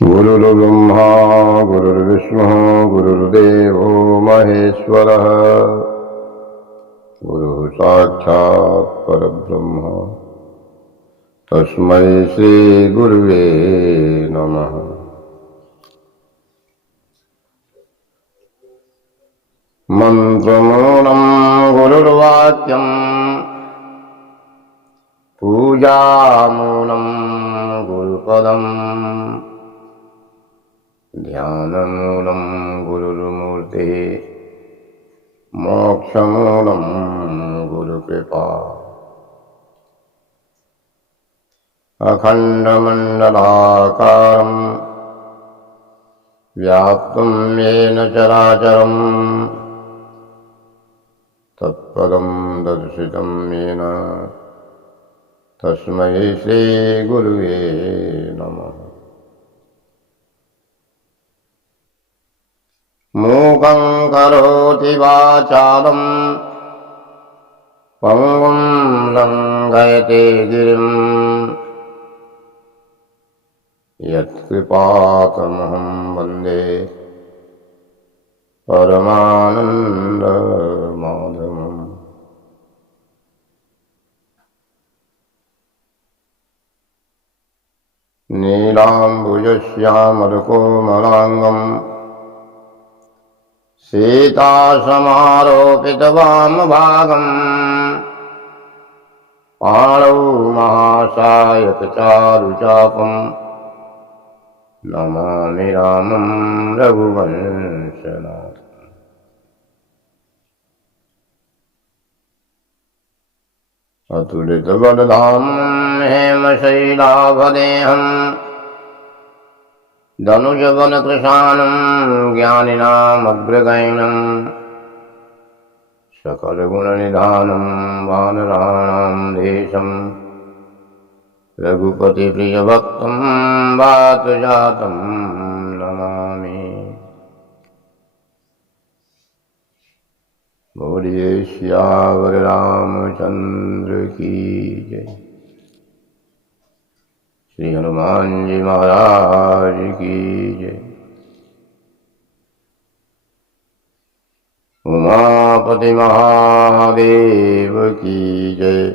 गुरुर्ब्रह्मा गुरुर्विष्णुः गुरुर्देवो महेश्वरः गुरुः साक्षात् परब्रह्म तस्मै श्री गुरुवे नमः। मंत्रमूलं गुरुर्वाक्यं पूजामूलं गुरुपदम् ध्यानमूलं गुरुर्मूर्तिः मोक्षमूलं गुरुकृपा। अखण्डमण्डलाकारं व्याप्तं येन चराचरं तत्पदं दर्शितं येन तस्मै श्रीगुरुवे नमः। मूकं करोति वाचालं पङ्गुं लङ्घयते गिरिं यत्कृपातमहं वन्दे परमानन्दमाधवम्। नीलाम्बुजश्यामलकोमलाङ्गं सीतासमारोपितवामभागम् पाणौ महासायकचारुचापं नमामि रामं रघुवंशनाथम्। अतुलितबलधामं हेमशैलाभदेहं धनुजवनकृशानं ज्ञानिनामग्रगण्यं सकलगुणनिधानं वानराणां देशं रघुपतिप्रियभक्तं वातजातं नमामि। बोलिए श्यावर रामचंद्र की जय। श्री हनुमान जी महाराज की जय। उमापति महादेव की जय।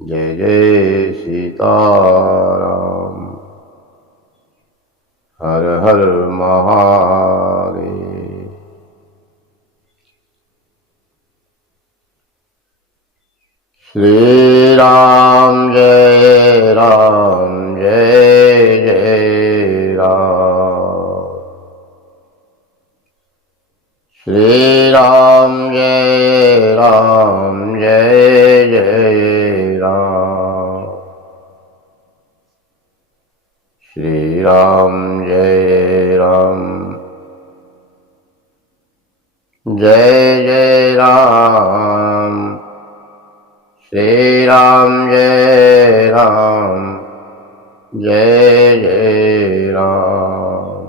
जय जय सीताराम। हर हर महादेव। श्री राम जय राम जय जय राम। श्री राम जय राम जय जय राम। श्री राम जय राम जय जय राम। श्री राम जय राम जय जय राम।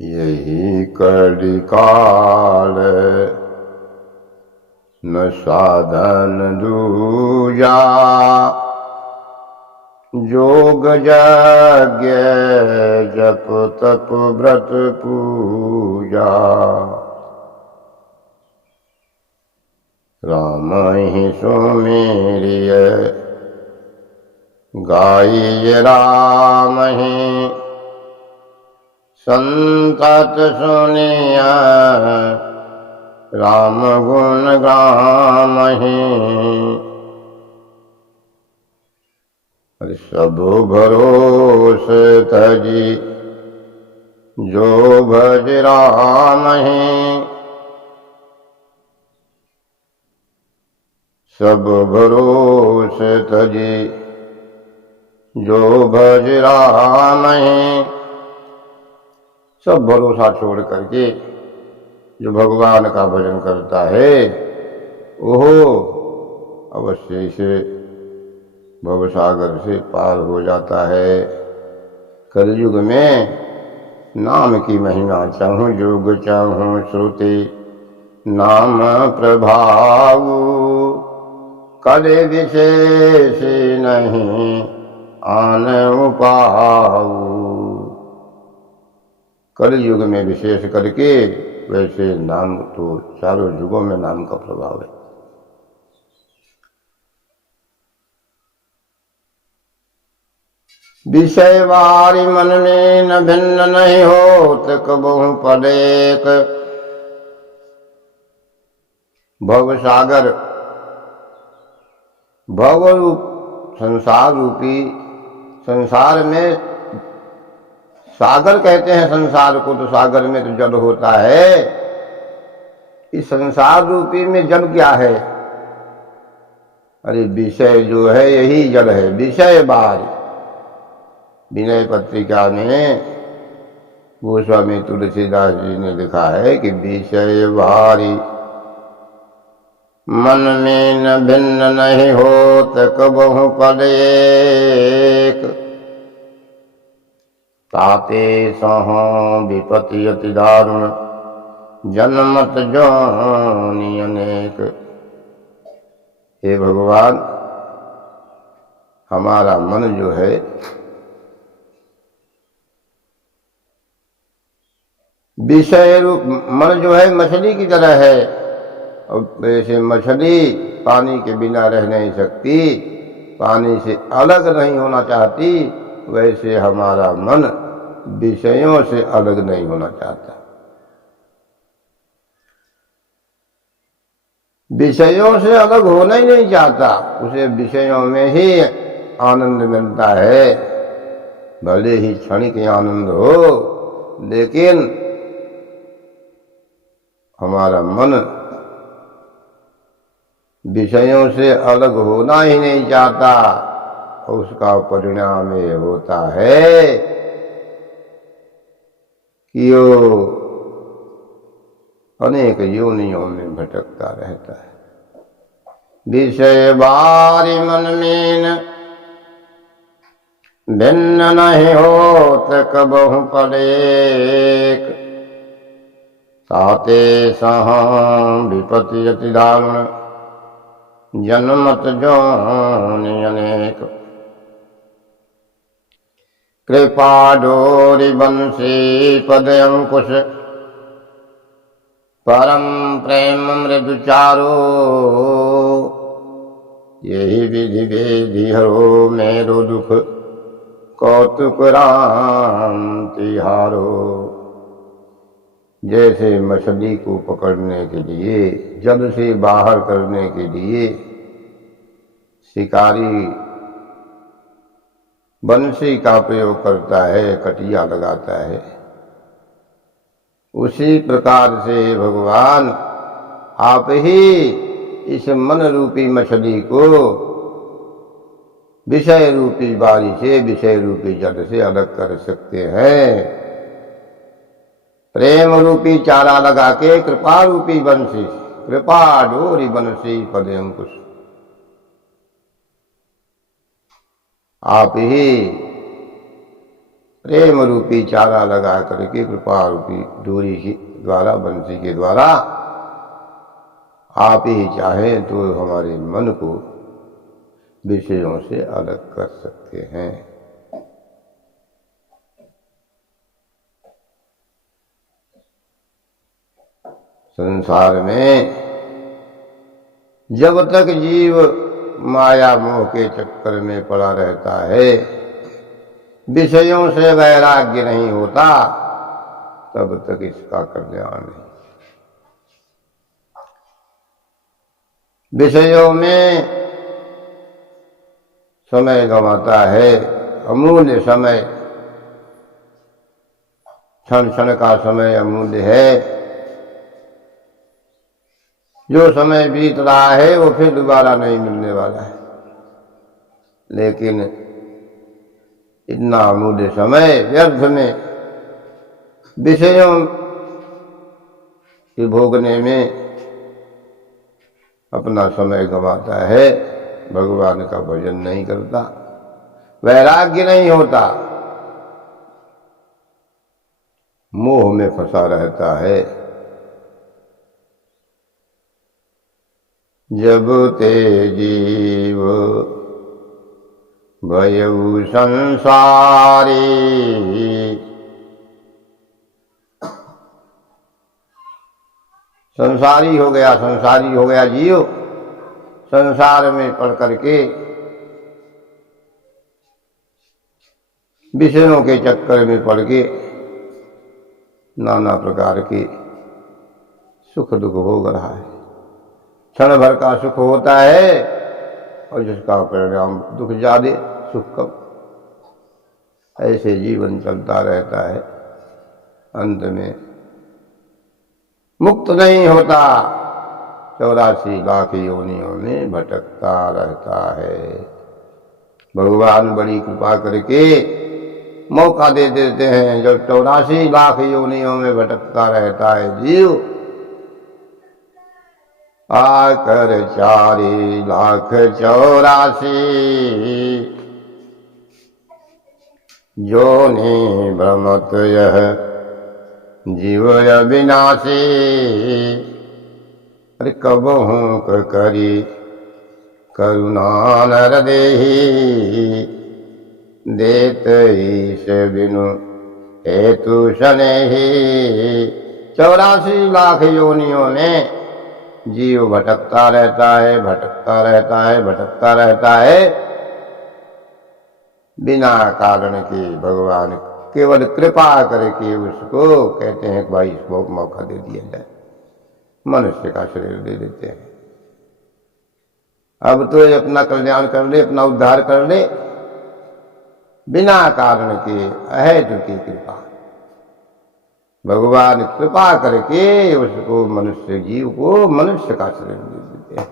यही कलिकाल न साधन दूजा जोग यज्ञ जप तप व्रत पूजा। राम ही सुमेरिय गाइय राम ही संतत सुनिया राम गुण गाम ही। सब भरोस तजी जो भज राम ही। सब भरोस तजी जो भज राम ही। सब भरोसा छोड़ करके जो भगवान का भजन करता है वो अवश्य इसे भवसागर से पार हो जाता है। कलयुग में नाम की महिमा चाहूँ जोग चाहूँ श्रुति नाम प्रभाव करे विशेष नहीं आन उपाऊ। कल युग में विशेष करके, वैसे नाम तो चारों युगों में नाम का प्रभाव है। विषय वारी मन में न भिन्न नहीं होत कबहु पदेक। भव सागर, भव रूप संसार रूपी, संसार में सागर कहते हैं संसार को, तो सागर में तो जल होता है। इस संसार रूपी में जल क्या है? अरे विषय जो है यही जल है। विषय बार विनय पत्रिका में गोस्वामी तुलसीदास जी ने लिखा है कि विषय भारी मन में न भिन्न नहीं होत कबहु पद एक। ताते सहो विपति अति दारुण जन्मत जोनि अनेक। हे भगवान, हमारा मन जो है विषय रूप मन जो है मछली की तरह है। और वैसे मछली पानी के बिना रह नहीं सकती, पानी से अलग नहीं होना चाहती, वैसे हमारा मन विषयों से अलग नहीं होना चाहता। विषयों से अलग होना ही नहीं चाहता, उसे विषयों में ही आनंद मिलता है। भले ही क्षणिक आनंद हो, लेकिन हमारा मन विषयों से अलग होना ही नहीं चाहता। उसका परिणाम ये होता है कि वो अनेक योनियों में भटकता रहता है। विषय बारी मन में भिन्न नहीं होत कबहु पद एक। ताते सहाँ विपति अति दारुण जन्मत जोनि अनेक। कृपा डोरी बंसी पद अंकुश परम प्रेम मृदु चारो। यही विधि वेदी हरो मेरो दुख कौतुक राम तिहारो। जैसे मछली को पकड़ने के लिए, जल से बाहर करने के लिए शिकारी बंसी का प्रयोग करता है, कटिया लगाता है, उसी प्रकार से भगवान आप ही इस मन रूपी मछली को विषय रूपी बारी से, विषय रूपी जल से अलग कर सकते हैं। प्रेम रूपी चारा लगा के कृपा रूपी बंसी, कृपा डोरी बंसी पद अंकुश, आप ही प्रेम रूपी चारा लगा करके कृपा रूपी डोरी के द्वारा, बंसी के द्वारा आप ही चाहें तो हमारे मन को विषयों से अलग कर सकते हैं। संसार में जब तक जीव माया मोह के चक्कर में पड़ा रहता है, विषयों से वैराग्य नहीं होता, तब तक इसका कल्याण नहीं। विषयों में समय गंवाता है, अमूल्य समय, क्षण क्षण का समय अमूल्य है। जो समय बीत रहा है वो फिर दोबारा नहीं मिलने वाला है, लेकिन इतना अमूल्य समय व्यर्थ में विषयों के भोगने में अपना समय गंवाता है, भगवान का भजन नहीं करता, वैराग्य नहीं होता, मोह में फंसा रहता है। जब ते जीव भयउ संसारी, संसारी हो गया जीव, संसार में पड़ करके विषयों के चक्कर में पड़ के नाना प्रकार के सुख दुख भोग रहा है। क्षण भर का सुख होता है और जिसका परिणाम दुख ज्यादा, सुख कम। ऐसे जीवन चलता रहता है, अंत में मुक्त नहीं होता, 84 लाख योनियों में भटकता रहता है। भगवान बड़ी कृपा करके मौका दे देते हैं। जब 84 लाख योनियों में भटकता रहता है जीव, आकर 4,84,000 जोनि भ्रमत यह जीव अविनाशी। अरे कबहू करी करुणा नर देहि, देत ईश बिनु हेतु शनेहि। 84 लाख योनियों में जीव भटकता रहता है, भटकता रहता है, भटकता रहता है, बिना कारण के। भगवान केवल कृपा करके उसको कहते हैं कि भाई इसको मौका दे दिया जाए, मनुष्य का शरीर दे देते हैं। अब तो अपना कल्याण कर ले, अपना उद्धार कर ले, बिना कारण के अहेतु की कृपा। भगवान कृपा करके उसको, मनुष्य जीव को मनुष्य का शरीर दे देते हैं।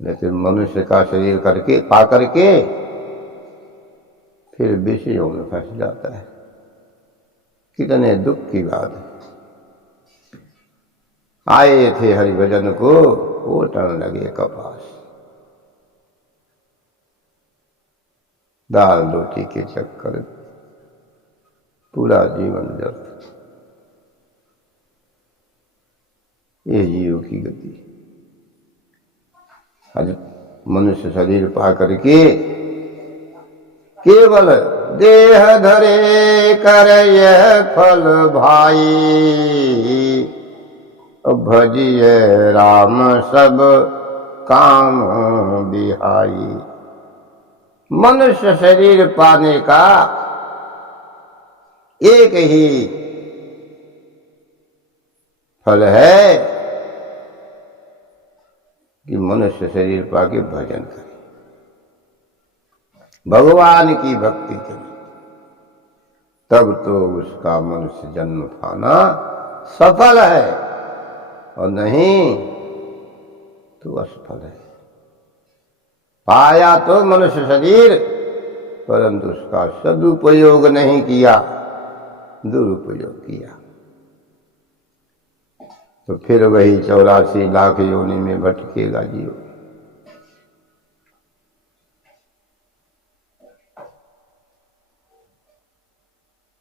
लेकिन मनुष्य का शरीर करके पा करके फिर विषयों में फंस जाता है। कितने दुख की बात है। आए थे हरिभजन को, ओटन लगे कपास, दाल रोटी के चक्कर पूरा जीवन व्यर्थ। ये जीव की गति। आज मनुष्य शरीर पा करके केवल देह धरे कर यह फल भाई, भजिए राम सब काम बिहाई। मनुष्य शरीर पाने का एक ही फल है कि मनुष्य शरीर पाके भजन करे, भगवान की भक्ति करे, तब तो उसका मनुष्य जन्म पाना सफल है, और नहीं तो असफल है। पाया तो मनुष्य शरीर, परंतु उसका सदुपयोग नहीं किया, दुरुपयोग किया, तो फिर वही 84 लाख योनि में भटकेगा जीव।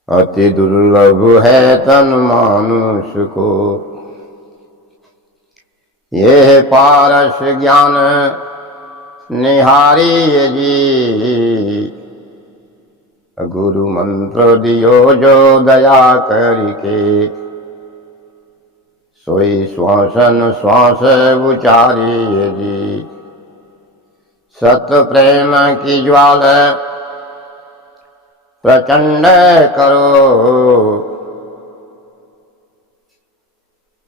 अति दुर्लभ है तन मानुष को, ये है पारस ज्ञान निहारी जी। गुरु मंत्र दियो जो दया करके, सोई श्वासन श्वास उचारी जी। सत प्रेम की ज्वाल प्रचंड करो,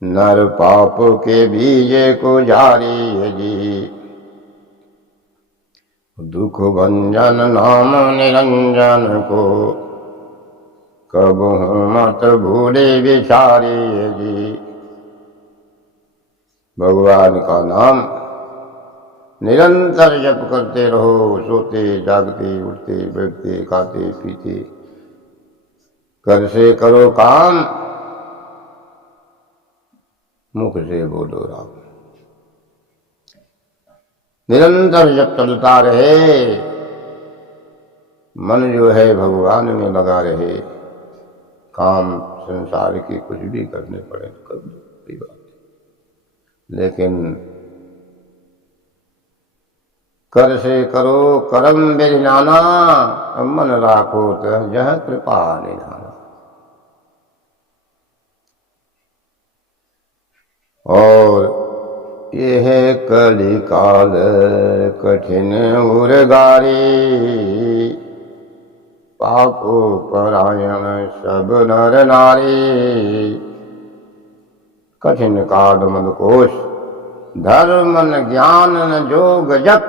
नर पाप के बीज को जारी जी। दुख भंजन नाम निरंजन को, कबहू मत भूले विचारी जी। भगवान का नाम निरंतर जप करते रहो, सोते जागते उठते बैठते खाते पीते, कर से करो काम, मुख से बोलो राम। निरंतर जब चलता रहे, मन जो है भगवान में लगा रहे, काम संसार की कुछ भी करने पड़े कर दो, कोई बात नहीं। लेकिन कर से करो करम विधि नाना, मन राखो जह कृपा निधाना। और यह कली काल कठिन उर्गारी, पापो परायण सब नर नारी। कठिन काल मद कोश, धर्म न ज्ञान न जोग जप,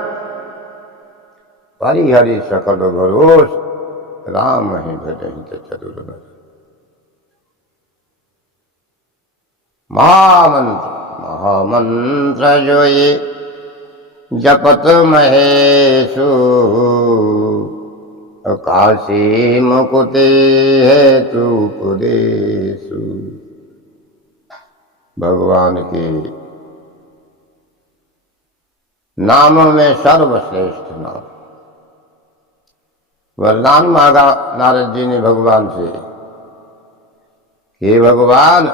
परिहरि सकल भरोस, राम ही भजहि चतुर नर। महामंत्र महामंत्र जो ये जपत महेशु, काशी मुकुति हेतु उपदेशु। भगवान के नाम में सर्वश्रेष्ठ नाम। वरदान मांगा नारद जी ने भगवान से, हे भगवान,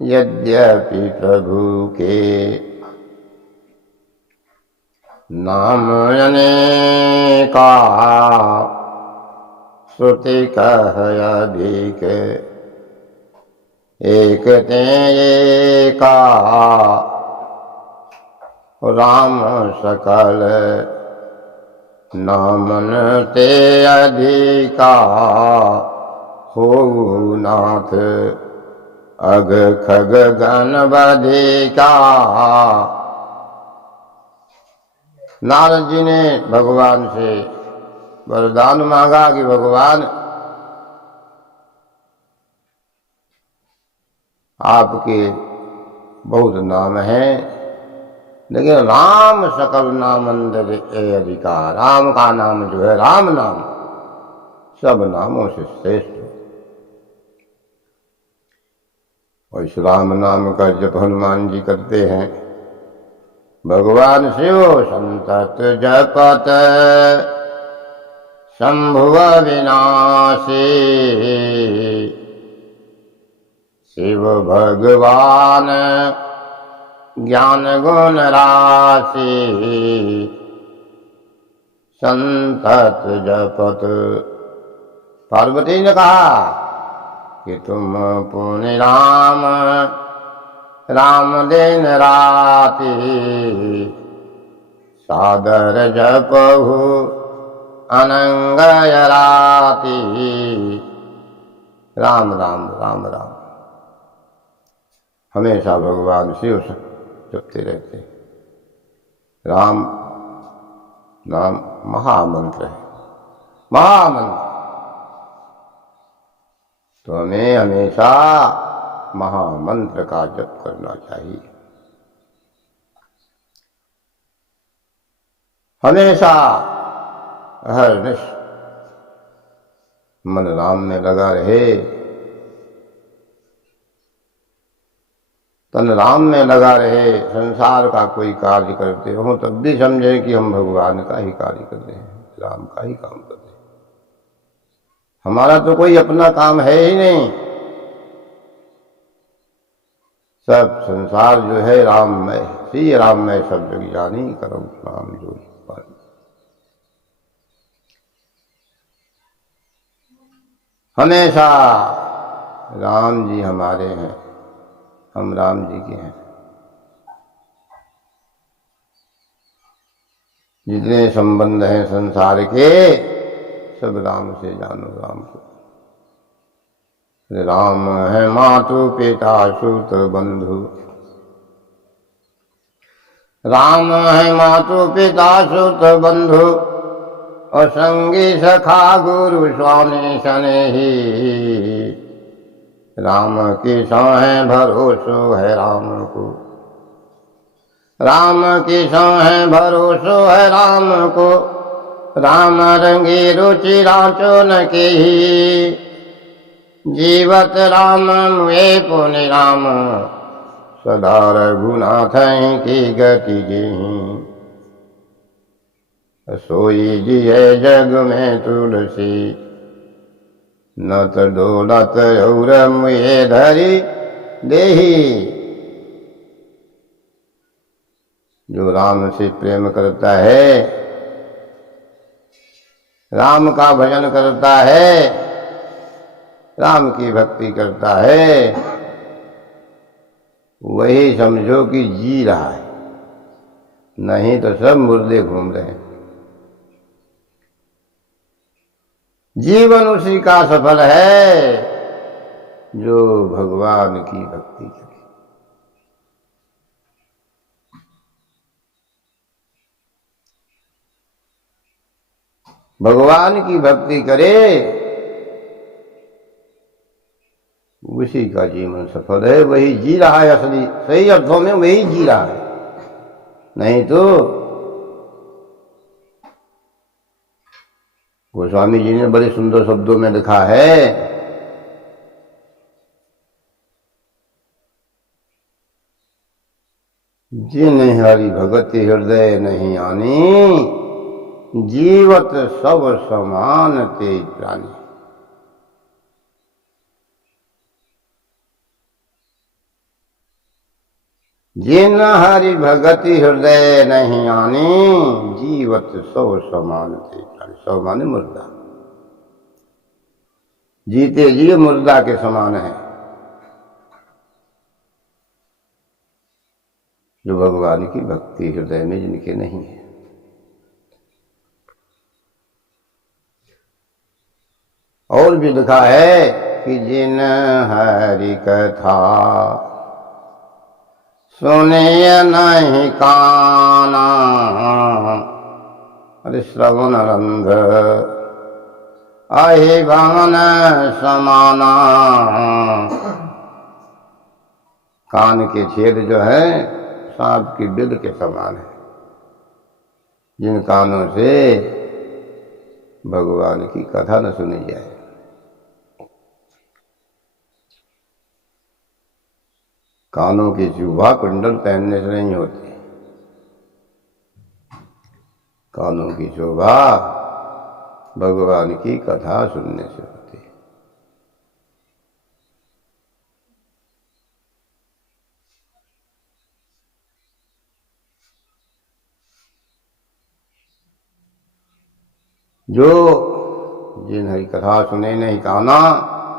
यद्यपि प्रभु के नाम अनेका, श्रुति कह अधिक, एक ते एका। राम सकल नामन ते अधिका, हो नाथ अग खग गण बधिका। नारद जी ने भगवान से वरदान मांगा कि भगवान, आपके बहुत नाम हैं, लेकिन राम सकल नाम अंदर अधिकार। राम का नाम जो है, राम नाम सब नामों से श्रेष्ठ है। और इस राम नाम का जप हनुमान जी करते हैं। भगवान शिव संतत जपत शंभुव विनाशी, शिव भगवान ज्ञान गुण राशि, संतत जपत। पार्वती ने कहा कि तुम पुण्य राम राम दिन राति, सादर जपहु अनंगय राति। राम राम राम राम हमेशा भगवान शिव जपते रहते। राम नाम महामंत्र है, महामंत्र। तो हमें हमेशा महामंत्र का जप करना चाहिए। हमेशा हर निश मन राम में लगा रहे, तन राम में लगा रहे। संसार का कोई कार्य करते हो तब भी समझे कि हम भगवान का ही कार्य कर रहे हैं, राम का ही काम कर रहे हैं। हमारा तो कोई अपना काम है ही नहीं। सब संसार जो है राममय, श्री राममय सब जग जानी, करो नाम जो हमेशा राम जी हमारे हैं, हम राम जी के हैं। जितने संबंध हैं संसार के, सब राम से जानो राम को। राम है मातु पिता सुत बंधु, राम है मातु पिता सुत बंधु, और संगी सखा गुरु स्वामी स्नेही। राम की सौ है भरोसो है राम को, राम की सौ है भरोसो है राम को। राम रंगी रुचि राचो न के ही, जीवत राम मुए पुनि राम, सदा रघुनाथ की गति जी। सोई जी है जग में तुलसी, न तो दौलत और मुए धरी देही। जो राम से प्रेम करता है, राम का भजन करता है, राम की भक्ति करता है, वही समझो कि जी रहा है, नहीं तो सब मुर्दे घूम रहे हैं। जीवन उसी का सफल है जो भगवान की भक्ति करे। भगवान की भक्ति करे, उसी का जीवन सफल है, वही जी रहा है, असली सही अर्थों में वही जी रहा है। नहीं तो गोस्वामी जी ने बड़े सुंदर शब्दों में लिखा है, जिन हरि भगति हृदय नहीं आनी, जीवत सब समान तेज प्राणी। जिन हरि भगति हृदय नहीं आनी, जीवत सब समान तेज प्राणी। सब माने मुर्दा, जीते जी मुर्दा के समान है। जो भगवान की भक्ति हृदय में जिनके नहीं है। और भी लिखा है कि जिन हरि कथा सुने नहीं काना, अरे श्रवण रंग अहिभान समाना। कान के छेद जो है सांप की बिल के समान है। जिन कानों से भगवान की कथा न सुनी जाए, कानों की जुभा कुंडल पहनने से नहीं होती, कानों की शोभा भगवान की कथा सुनने से होती है। जो जिन हरि कथा सुने नहीं काना,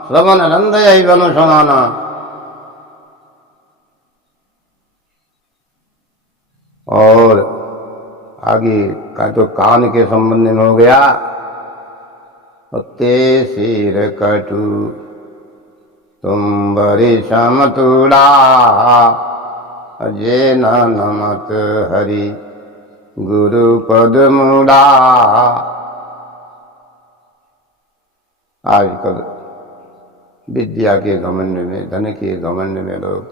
श्रवण रंग यही बनो समाना। और आगे का तो कान के संबंध में हो गया, ते सिर कटु तुम बड़ी समतुड़ा, जे नमत हरि गुरु पद मुड़ा। आजकल विद्या के घमंड में, धन के घमंड में लोग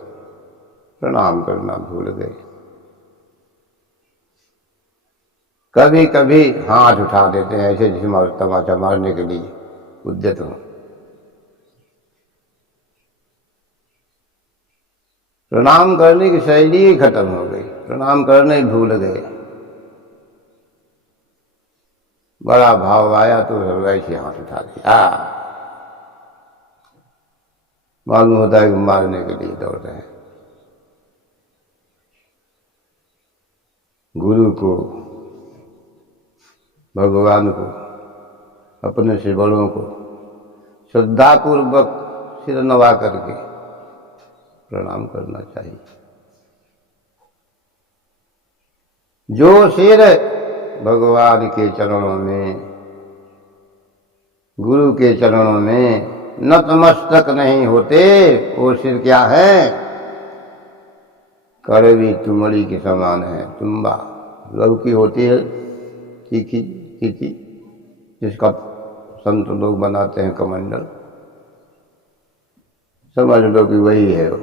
प्रणाम करना भूल गए। कभी कभी हाथ उठा देते हैं ऐसे जैसे तमाचा मारने के लिए उद्यत हो। प्रणाम करने की शैली ही खत्म हो गई, प्रणाम करने ही भूल गए। बड़ा भाव आया तो ऐसे हाथ उठा दिया, मालूम होता है कि मारने के लिए दौड़ रहे हैं। गुरु को, भगवान को, अपने से बड़ों को श्रद्धापूर्वक सिर नवा करके प्रणाम करना चाहिए। जो सिर भगवान के चरणों में, गुरु के चरणों में नतमस्तक नहीं होते, वो सिर क्या है? कड़वी तुमड़ी के समान है। तुम्बा लौकी होती है तीखी तीखी, जिसका संत लोग बनाते हैं कमंडल, समझ लो कि वही है वो।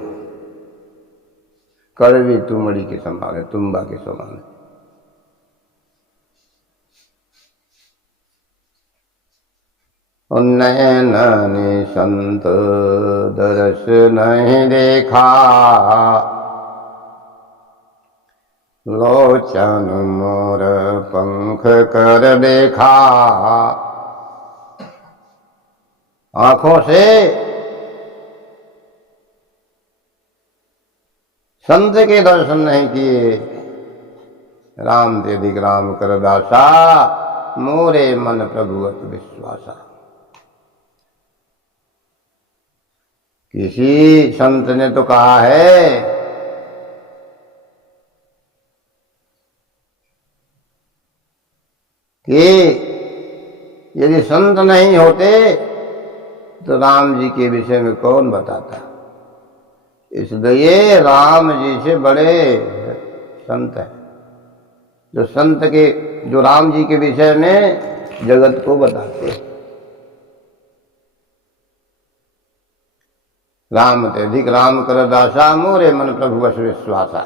कड़वी तुमड़ी के समान है, तुम्बा के समान है। नैन ने संत दरस नहीं देखा, लोचन मोर पंख कर देखा। आंखों से संत के दर्शन नहीं किए, राम ते अधिक राम कर दासा, मोरे मन प्रभु अति विश्वासा। किसी संत ने तो कहा है कि यदि संत नहीं होते तो राम जी के विषय में कौन बताता। इसलिए राम जी से बड़े संत हैं जो राम जी के विषय में जगत को बताते हैं। राम ते अधिक राम कर दासा, मोरे मन प्रभु अस विश्वासा।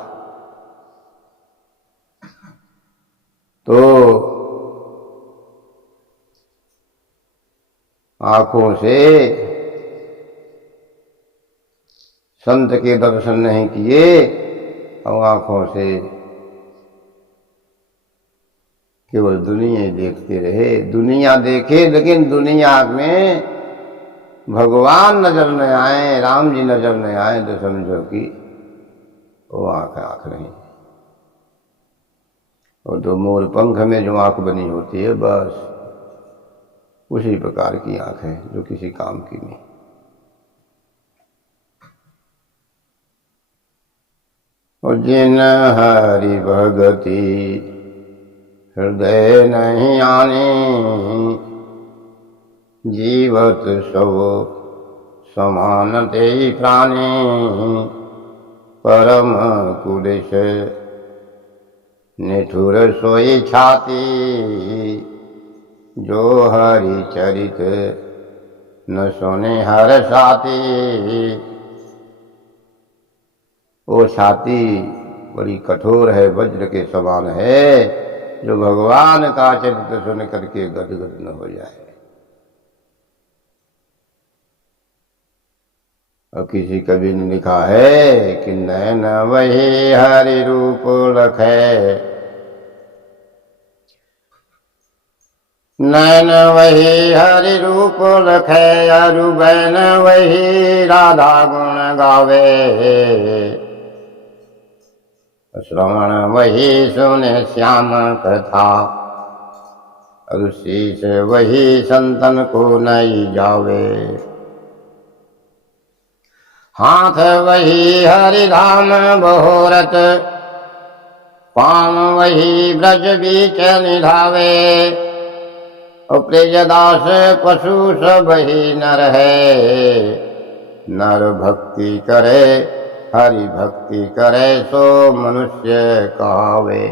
तो आंखों से संत के दर्शन नहीं किए और आंखों से केवल दुनिया ही देखते रहे। दुनिया देखे लेकिन दुनिया में भगवान नजर न आए, राम जी नजर न आए तो समझो कि वो आंख नहीं। और तो मोर पंख में जो आंख बनी होती है बस उसी प्रकार की आंख है जो किसी काम की नहीं। और जिन हरि भगति हृदय नहीं आने, जीवत सब समान ते प्राणी, परम कुलेश निठुर सोई छाती, जो हरि चरित न सुने हर साथी। वो छाती बड़ी कठोर है, वज्र के समान है, जो भगवान का चरित्र सुन करके गदगद न हो जाए। और किसी कवि ने लिखा है कि नैन वही हरि रूप लखे, नैन वही हरि रूप लखे, अरु बैन वही राधा गुण गावे, श्रवण वही सुने श्याम कथा, अरु शीश वही संतन को नहीं जावे। हाथ वही हरि धाम बहोरत, पाम वही ब्रज बीच निधावे, प्रियदास पशु सब ही नर है, नर भक्ति करे हरि भक्ति करे, सो मनुष्य कहावे।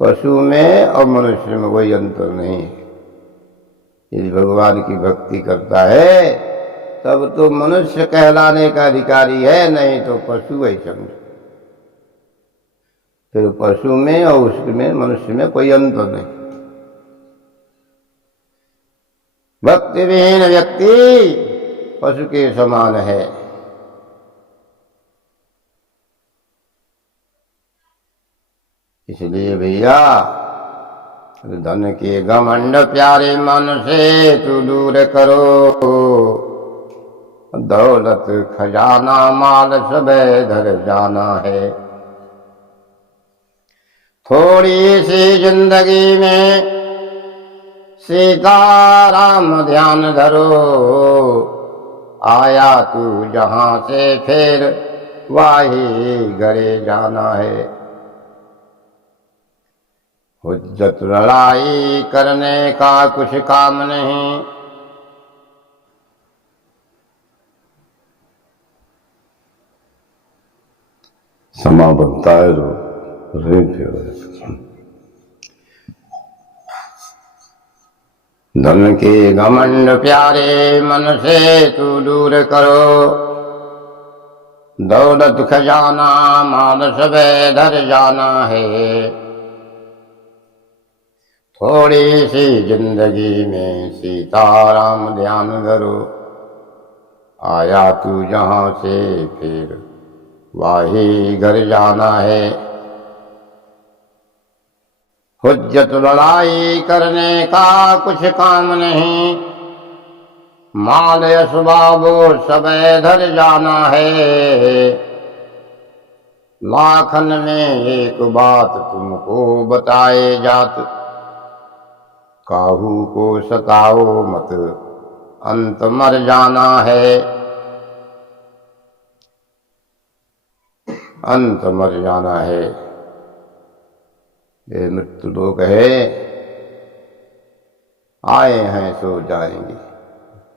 पशु में और मनुष्य में कोई अंतर नहीं है। यदि भगवान की भक्ति करता है तब तो मनुष्य कहलाने का अधिकारी है, नहीं तो पशु ही समझो। फिर पशु में और उसमें मनुष्य में कोई अंतर नहीं। भक्ति विहीन व्यक्ति पशु के समान है। इसलिए भैया धन के घमंड प्यारे मन से तू दूर करो, दौलत खजाना माल सब धर जाना है। थोड़ी सी जिंदगी में सीताराम ध्यान धरो, आया तू जहां से फिर वाही घरे जाना है। हुज्जत लड़ाई करने का कुछ काम नहीं, समा बनता है धन के घमंड प्यारे मन से तू दूर करो, दौलत खजाना माल सब धर जाना है। थोड़ी सी जिंदगी में सीताराम ध्यान धरो, आया तू जहां से फिर वाही घर जाना है। हुज्जत लड़ाई करने का कुछ काम नहीं, माल असबाबो सब धर जाना है। लाखन में एक बात तुमको बताए जात, काहू को सताओ मत अंत मर जाना है, अंत मर जाना है। ये मृत्यु लोक है, आए हैं सो जाएंगे।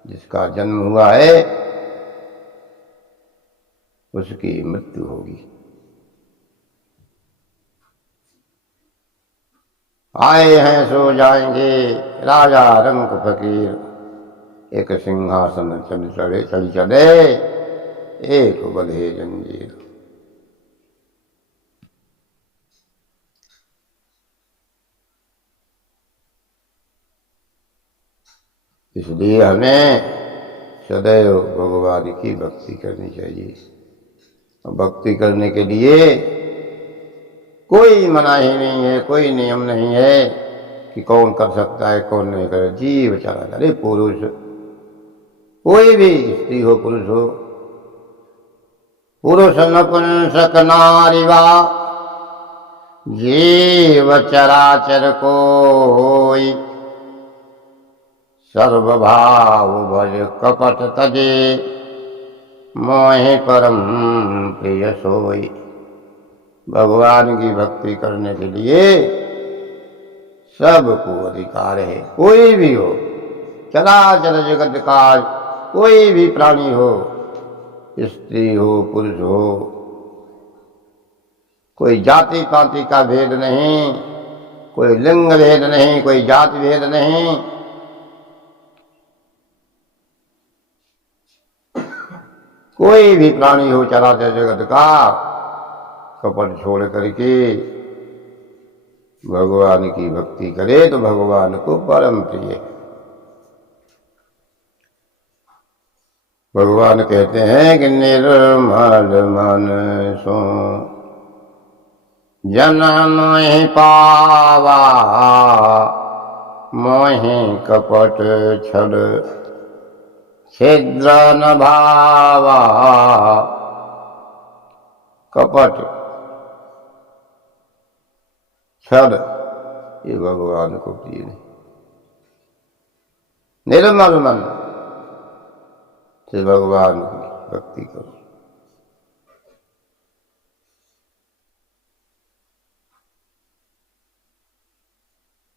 जिसका जन्म हुआ है उसकी मृत्यु होगी। आए हैं सो जाएंगे। राजा रंग फकीर एक सिंहासन चल चले, एक बंधे जंजीर। इसलिए हमें सदैव भगवान की भक्ति करनी चाहिए। और भक्ति करने के लिए कोई मनाही नहीं है, कोई नियम नहीं है कि कौन कर सकता है कौन नहीं करे। जीव चला करे, पुरुष कोई भी, स्त्री हो पुरुष हो, पुरुष नपुंसक नारी वा, जीव चराचर कोई, सर्वभाव भज कपट तजे, मोहि परम प्रिय सोई। भगवान की भक्ति करने के लिए सबको अधिकार है। कोई भी हो, चराचर जगत का कोई भी प्राणी हो, स्त्री हो पुरुष हो, कोई जाति पाति का भेद नहीं, कोई लिंग भेद नहीं, कोई जाति भेद नहीं। कोई भी प्राणी हो चराचर जगत का, कपट छोड़ करके भगवान की भक्ति करे तो भगवान को परम प्रिय है। भगवान कहते हैं कि निर्मल मन सो जन मोहि पावा, मोहि कपट छल छिद्र न भावा। कपट छल ये भगवान को प्रिय नहीं। निर्मल मन से भगवान की भक्ति करो।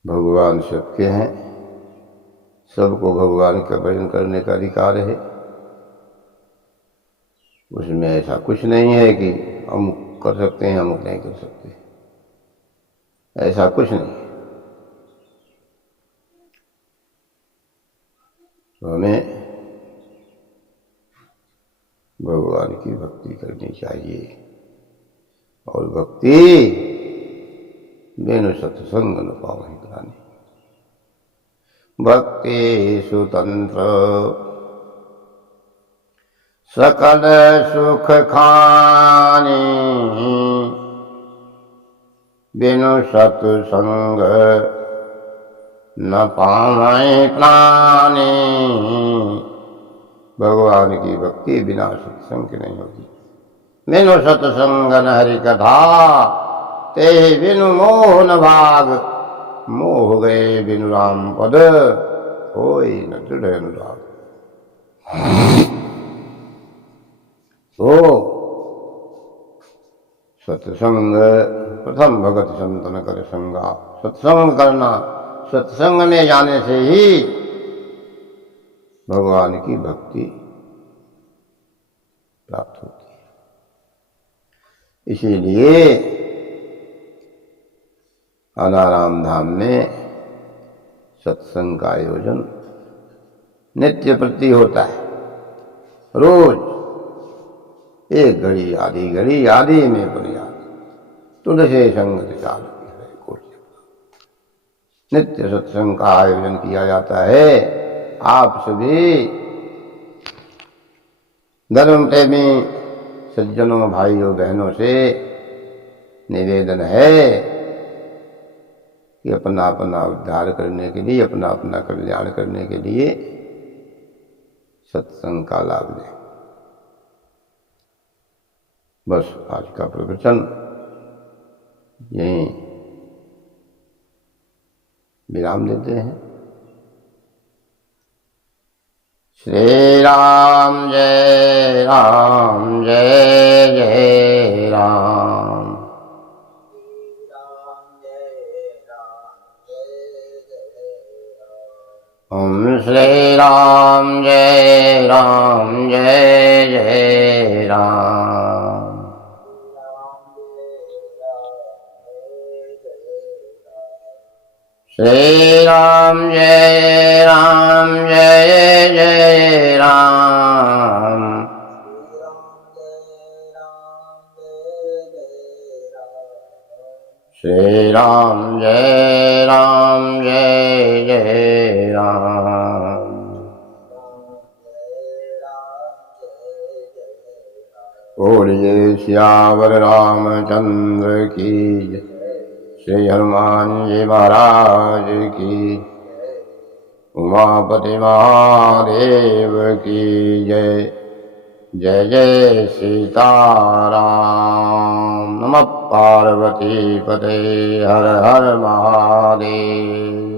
भगवान सबके हैं, सबको भगवान का भजन करने का अधिकार है। उसमें ऐसा कुछ नहीं है कि हम कर सकते हैं हम नहीं कर सकते, ऐसा कुछ नहीं। तो हमें भगवान की भक्ति करनी चाहिए। और भक्ति बिनु सत्संग न पावहि प्राणी। भक्ति सुतंत्र सकल सुख खानी, बिनु सत्संग न पावहि प्राणी। भगवान की भक्ति बिना सत्संग की नहीं होगी। बिनु सत्संग न हरि कथा, ते बिनु मोह न भाग। मोह गए बिनु राम पद, कोई न दृढ़ अनुराग। तो सत्संग प्रथम भगत संतन कर संगा। सत्संग करना, सत्संग में जाने से ही भगवान की भक्ति प्राप्त होती है। इसीलिए अनाराम धाम में सत्संग का आयोजन नित्य प्रति होता है। रोज एक घड़ी आधी में बुनियाद तुलसी संगत चाल नित्य सत्संग का आयोजन किया जाता है। आप सभी धर्म प्रेमी सज्जनों भाइयों बहनों से निवेदन है कि अपना अपना उद्धार करने के लिए, अपना अपना कल्याण करने के लिए सत्संग का लाभ लें। बस आज का प्रवचन यहीं विराम देते हैं। श्री राम जय राम जय जय राम। ओम श्री राम जय जय राम। श्री राम जय जय राम। श्री राम जय जय राम। बोलिए सियावर रामचंद्र की जय। श्री हनुमान जी महाराज की, उमापति महादेव की जय। जय जय सीताराम। नमः पार्वती पते हर हर महादेव।